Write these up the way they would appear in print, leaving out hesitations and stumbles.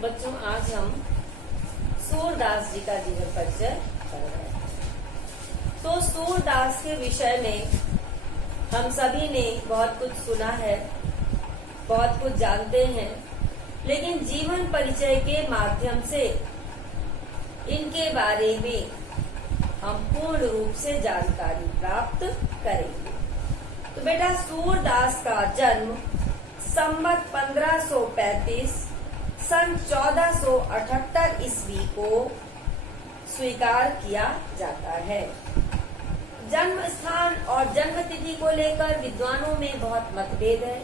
बच्चों, आज हम सूरदास जी का जीवन परिचय कर रहे हैं। तो सूरदास के विषय में हम सभी ने बहुत कुछ सुना है, बहुत कुछ जानते हैं, लेकिन जीवन परिचय के माध्यम से इनके बारे में हम पूर्ण रूप से जानकारी प्राप्त करेंगे। तो बेटा, सूरदास का जन्म संवत 1535 सन 1478 ईस्वी को स्वीकार किया जाता है। जन्म स्थान और जन्म तिथि को लेकर विद्वानों में बहुत मतभेद है।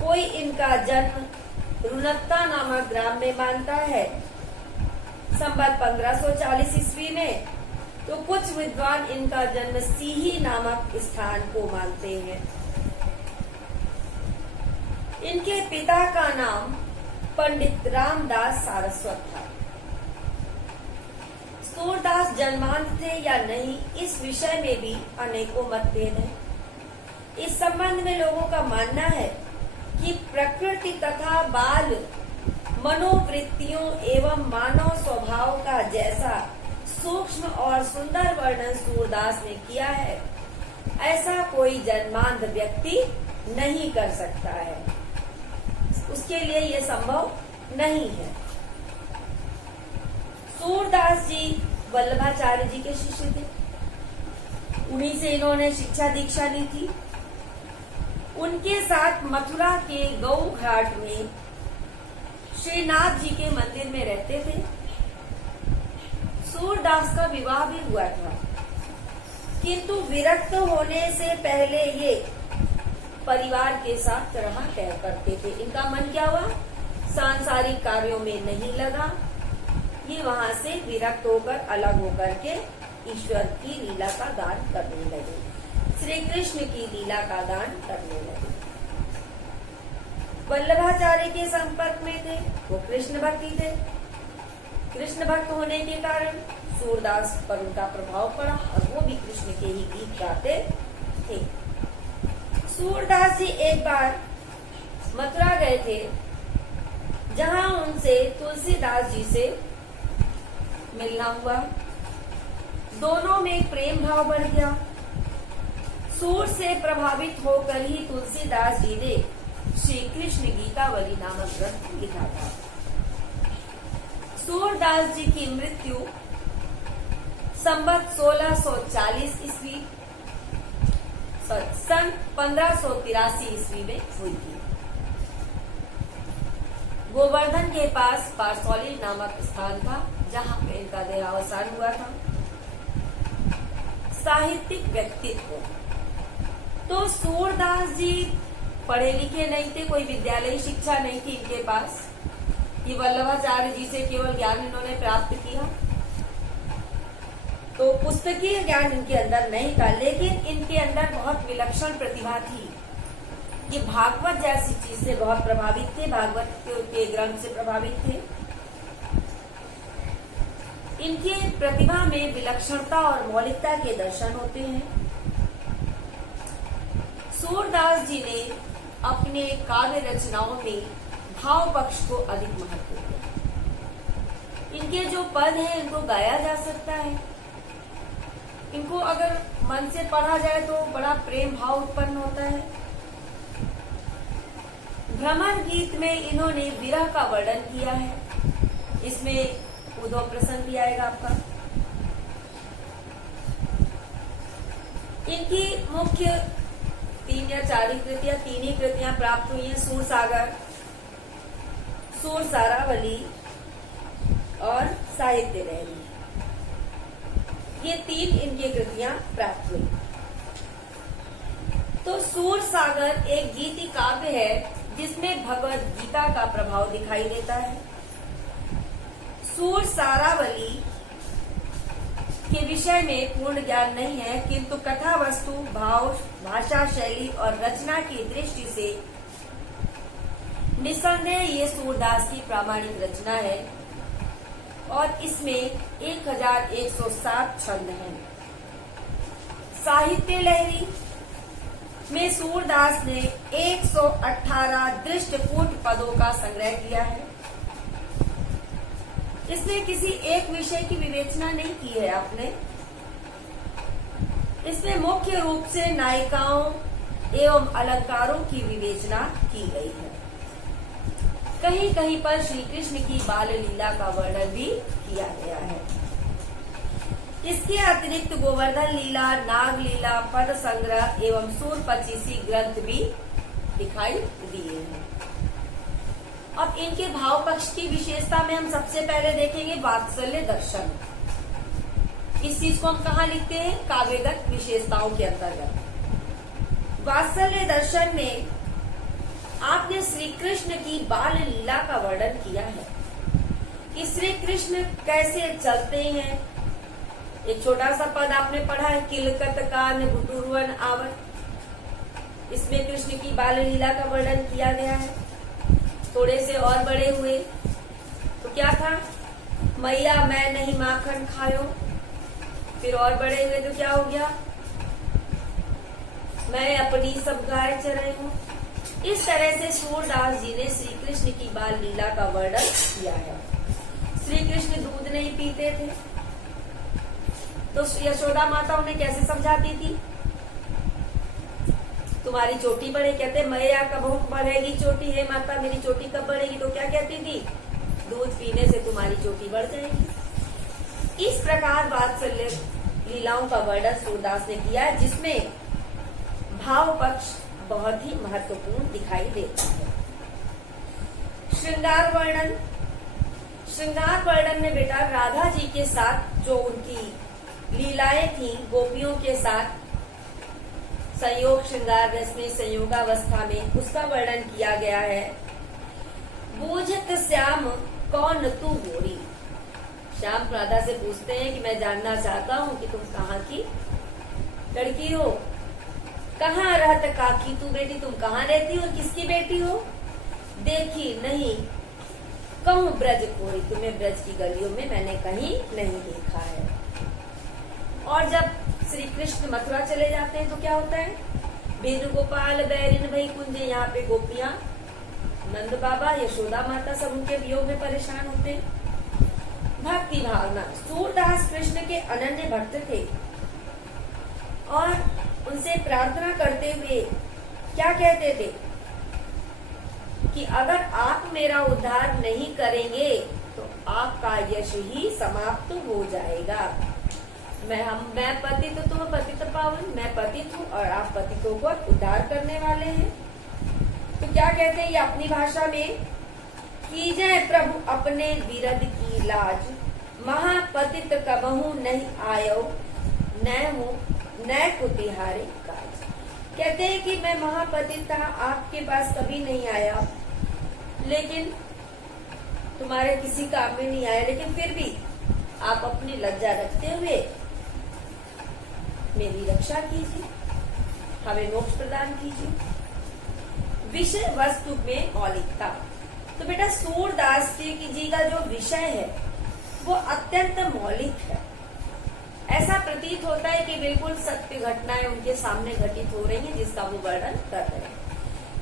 कोई इनका जन्म रुनत्ता नामक ग्राम में मानता है संवत 1540 ईस्वी में, तो कुछ विद्वान इनका जन्म सीही नामक स्थान को मानते हैं। इनके पिता का नाम पंडित रामदास सारस्वत था। सूरदास जन्मांध थे या नहीं, इस विषय में भी अनेकों मतभेद हैं। इस संबंध में लोगों का मानना है कि प्रकृति तथा बाल मनोवृत्तियों एवं मानव स्वभाव का जैसा सूक्ष्म और सुंदर वर्णन सूरदास ने किया है, ऐसा कोई जन्मांध व्यक्ति नहीं कर सकता है। उसके लिए ये संभव नहीं है। सूरदास जी वल्लभाचार्य जी के शिष्य थे। उन्हीं से इन्होंने शिक्षा दीक्षा ली थी। उनके साथ मथुरा के गौ घाट में श्रीनाथ जी के मंदिर में रहते थे। सूरदास का विवाह भी हुआ था, किंतु विरक्त होने से पहले ये परिवार के साथ रहा करते थे। इनका मन क्या हुआ, सांसारिक कार्यों में नहीं लगा। ये वहां से विरक्त होकर अलग होकर के ईश्वर की लीला का दान करने लगे, श्री कृष्ण की लीला का दान करने लगे। वल्लभाचार्य के संपर्क में थे, वो कृष्ण भक्ति थे। कृष्ण भक्त होने के कारण सूरदास पर उनका प्रभाव पड़ा और वो भी कृष्ण के ही गीत गाते थे। सूरदास जी एक बार मथुरा गए थे, जहां उनसे तुलसीदास जी से मिलना हुआ। दोनों में प्रेम भाव बढ़ गया। सूर से प्रभावित होकर ही तुलसीदास जी ने श्री कृष्ण गीतावली नामक ग्रंथ लिखा था। सूरदास जी की मृत्यु संवत 1640 ईस्वी सन 1583 ईस्वी में हुई थी। गोवर्धन के पास पारसौली नामक स्थान था, जहां पे इनका देहावसान हुआ था। साहित्यिक व्यक्तित्व, तो सूरदास जी पढ़े लिखे नहीं थे, कोई विद्यालयी शिक्षा नहीं थी इनके पास। ये वल्लभाचार्य जी से केवल ज्ञान इन्होंने प्राप्त किया, तो पुस्तकीय ज्ञान इनके अंदर नहीं था, लेकिन इनके अंदर बहुत विलक्षण प्रतिभा थी। ये भागवत जैसी चीज से बहुत प्रभावित थे, भागवत के ग्रंथ से प्रभावित थे। इनकी प्रतिभा में विलक्षणता और मौलिकता के दर्शन होते हैं। सूरदास जी ने अपने काव्य रचनाओं में भाव पक्ष को अधिक महत्व दिया। इनके जो पद हैं, इनको गाया जा सकता है। इनको अगर मन से पढ़ा जाए तो बड़ा प्रेम भाव उत्पन्न होता है। भ्रमर गीत में इन्होंने विरह का वर्णन किया है। इसमें उद्धव प्रसंग भी आएगा आपका। इनकी मुख्य 3 या 4 कृतियां, 3 ही कृतियां प्राप्त हुई हैं। सूरसागर, सूरसारावली और साहित्य लहरी, ये 3 इनकी कृतियां प्राप्त हुई। तो सूरसागर एक गीति काव्य है जिसमें भगवत गीता का प्रभाव दिखाई देता है। सूरसारावली के विषय में पूर्ण ज्ञान नहीं है, किंतु कथा वस्तु, भाव, भाषा शैली और रचना की दृष्टि से निस्संदेह ये सूरदास की प्रामाणिक रचना है और इसमें 1107 छंद हैं। साहित्य लहरी में सूरदास ने 118 दृष्टकूट पदों का संग्रह किया है। इसमें किसी एक विषय की विवेचना नहीं की है आपने। इसमें मुख्य रूप से नायिकाओं एवं अलंकारों की विवेचना की गई है। कहीं कहीं पर श्री कृष्ण की बाल लीला का वर्णन भी किया गया है। इसके अतिरिक्त गोवर्धन लीला, नाग लीला, पद संग्रह एवं सूर पचीसी ग्रंथ भी दिखाई दिए हैं। अब इनके भाव पक्ष की विशेषता में हम सबसे पहले देखेंगे वात्सल्य दर्शन। इस चीज को हम कहाँ लिखते हैं? काव्यगत विशेषताओं के अंतर्गत। वात्सल्य दर्शन में आपने श्री कृष्ण की बाल लीला का वर्णन किया है कि श्री कृष्ण कैसे चलते हैं। एक छोटा सा पद आपने पढ़ा है, किलकत कान गुटुरवन आवत। इसमें कृष्ण की बाल लीला का वर्णन किया गया है। थोड़े से और बड़े हुए तो क्या था? मैया मैं नहीं माखन खायो। फिर और बड़े हुए तो क्या हो गया? मैं अपनी सब गाय चराई हूँ। इस तरह से सूरदास जी ने श्री कृष्ण की बाल लीला का वर्णन किया है। श्री कृष्ण दूध नहीं पीते थे तो यशोदा माता उन्हें कैसे समझाती थी? तुम्हारी चोटी बढ़े, कहते मैया कब बढ़ेगी चोटी? है माता मेरी चोटी कब बढ़ेगी? तो क्या कहती थी? दूध पीने से तुम्हारी चोटी बढ़ जाएगी। इस प्रकार वात्सल्य लीलाओं का वर्णन सूरदास ने किया है, जिसमें भाव पक्ष बहुत ही महत्वपूर्ण दिखाई देता है। श्रृंगार वर्णन। श्रृंगार वर्णन में बेटा राधा जी के साथ जो उनकी लीलाएं थी, गोपियों के साथ संयोग श्रृंगार रस में, संयोगावस्था में, उसका वर्णन किया गया है। बूझत श्याम कौन तू गोरी। श्याम राधा से पूछते हैं कि मैं जानना चाहता हूँ कि तुम कहाँ की लड़की हो, कहाँ रहत काकी तू बेटी, तुम कहाँ रहती हो, किसकी बेटी हो? देखी नहीं कहूँ ब्रज कोई, तुम्हें ब्रज की गलियों में मैंने कहीं नहीं देखा है। और जब श्री कृष्ण मथुरा चले जाते हैं तो क्या होता है? बेनु गोपाल बैरिन भई कुंजे, यहाँ पे गोपियां, नंद बाबा, यशोदा माता सब उनके वियोग में परेशान होते हैं। भक्ति भावना। सूरदास कृष्ण के अनन्य भक्त थे और उनसे प्रार्थना करते हुए क्या कहते थे कि अगर आप मेरा उद्धार नहीं करेंगे तो आपका यश ही समाप्त हो जाएगा। मैं पतित तो तुम पतित पावन, मैं पतित हूँ और आप पतितों को उद्धार करने वाले हैं। तो क्या कहते हैं ये अपनी भाषा में? कीजय प्रभु अपने विरद की लाज, महापतित कबहू नहीं आयो, न हूँ न कुतिहारे काज। कहते हैं कि मैं महापतित था, आपके पास कभी नहीं आया, लेकिन तुम्हारे किसी काम में नहीं आया, लेकिन फिर भी आप अपनी लज्जा रखते हुए मेरी रक्षा कीजिए, हमें मोक्ष प्रदान कीजिए। विषय वस्तु में मौलिकता। तो बेटा सूरदास जी का जो विषय है वो अत्यंत मौलिक है। ऐसा प्रतीत होता है कि बिल्कुल सत्य घटनाएं उनके सामने घटित हो रही हैं, जिसका वो वर्णन कर रहे हैं।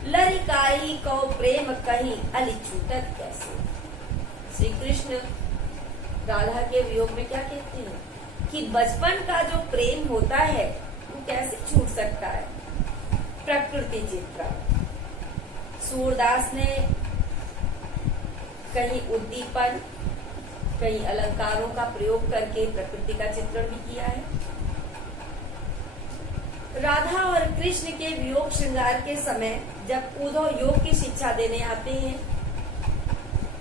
लरिकाई को प्रेम कहीं अलिछूटत कैसे। श्री कृष्ण राधा के वियोग में क्या कहते हैं कि बचपन का जो प्रेम होता है वो कैसे छूट सकता है। प्रकृति चित्र। सूरदास ने कहीं उद्दीपन, कहीं अलंकारों का प्रयोग करके प्रकृति का चित्रण भी किया है। राधा और कृष्ण के वियोग श्रृंगार के समय जब उधो योग की शिक्षा देने आते हैं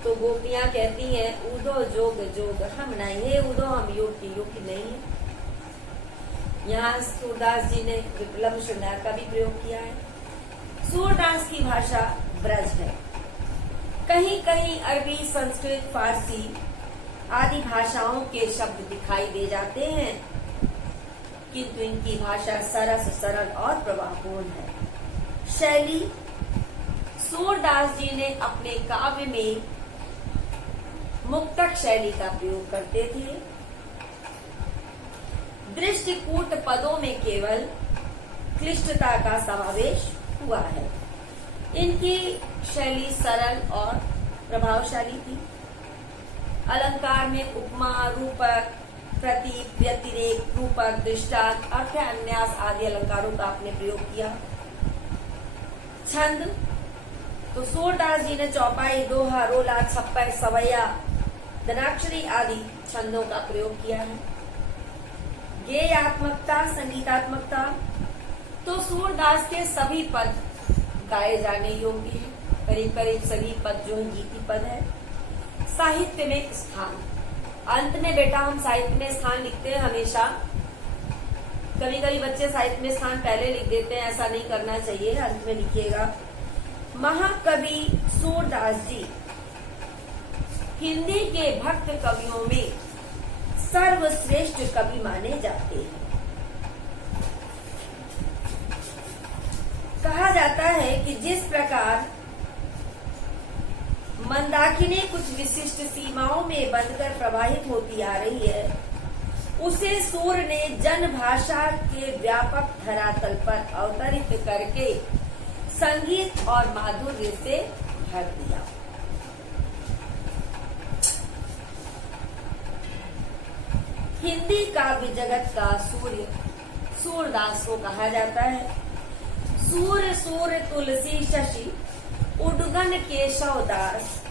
तो गोपियां कहती हैं उधो जोग जोग हम नहीं है, उधो हम योग की नहीं है। यहाँ सूरदास जी ने विप्लव श्रृंगार का भी प्रयोग किया है। सूरदास की भाषा ब्रज है। कहीं कहीं अरबी, संस्कृत, फारसी आदि भाषाओं के शब्द दिखाई दे जाते हैं, किंतु इनकी भाषा सरस, सरल और प्रवाहपूर्ण है। शैली। सूरदास जी ने अपने काव्य में मुक्तक शैली का प्रयोग करते थे। दृष्टिकूट पदों में केवल क्लिष्टता का समावेश हुआ है। इनकी शैली सरल और प्रभावशाली थी। अलंकार में उपमा, रूपक, प्रतीक, व्यतिरेक, रूपक, दृष्टांत, अर्थ, अन्यास आदि अलंकारों का आपने प्रयोग किया। छंद तो सूरदास जी ने चौपाई, दोहा, रोला, छप्पर, सवैया, दनाक्षरी आदि छंदों का प्रयोग किया है। गेयात्मकता, संगीतात्मकता तो सूरदास के सभी पद गाए जाने योग्य हैं। करीब करीब सभी पद जो है गीति पद है। साहित्य में स्थान, अंत में बेटा हम साहित्य में स्थान लिखते हैं हमेशा। कभी कभी बच्चे साहित्य में स्थान पहले लिख देते हैं, ऐसा नहीं करना चाहिए, अंत में लिखिएगा। महाकवि सूरदास जी हिंदी के भक्त कवियों में सर्वश्रेष्ठ कवि माने जाते हैं। कहा जाता है कि जिस प्रकार मंदाकिनी कुछ विशिष्ट सीमाओं में बंधकर प्रवाहित होती आ रही है, उसे सूर ने जन भाषा के व्यापक धरातल पर अवतरित करके संगीत और माधुर्य से भर दिया। हिंदी काव्य जगत का सूर्य सूरदास को कहा जाता है। सूर सूर तुलसी शशि उडगन केशव दास,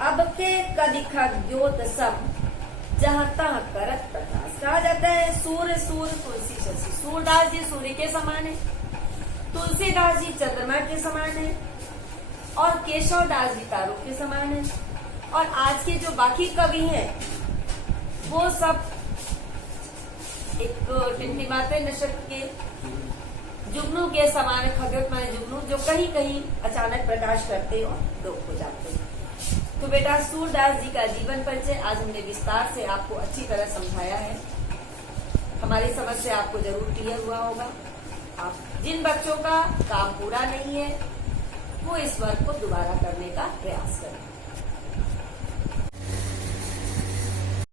अब के कदिख द्योत सम जहाँ तहाँ करत प्रकाश। कहा जाता है सूर सूर तुलसी शशि, सूरदास जी सूर्य के समान है, तुलसीदास जी चंद्रमा के समान है और केशव दास जी तारों के समान है। और आज के जो बाकी कवि हैं वो सब एक टिमटिमाते नक्षत्र के जुगनू के समान, खगोत माने जुगनू, जो कहीं कहीं अचानक प्रकाश करते और लोप हो जाते हैं। तो बेटा सूरदास जी का जीवन परिचय आज हमने विस्तार से आपको अच्छी तरह समझाया है। हमारी समझ से आपको जरूर क्लियर हुआ होगा। आप जिन बच्चों का काम पूरा नहीं है वो इस वर्ग को दोबारा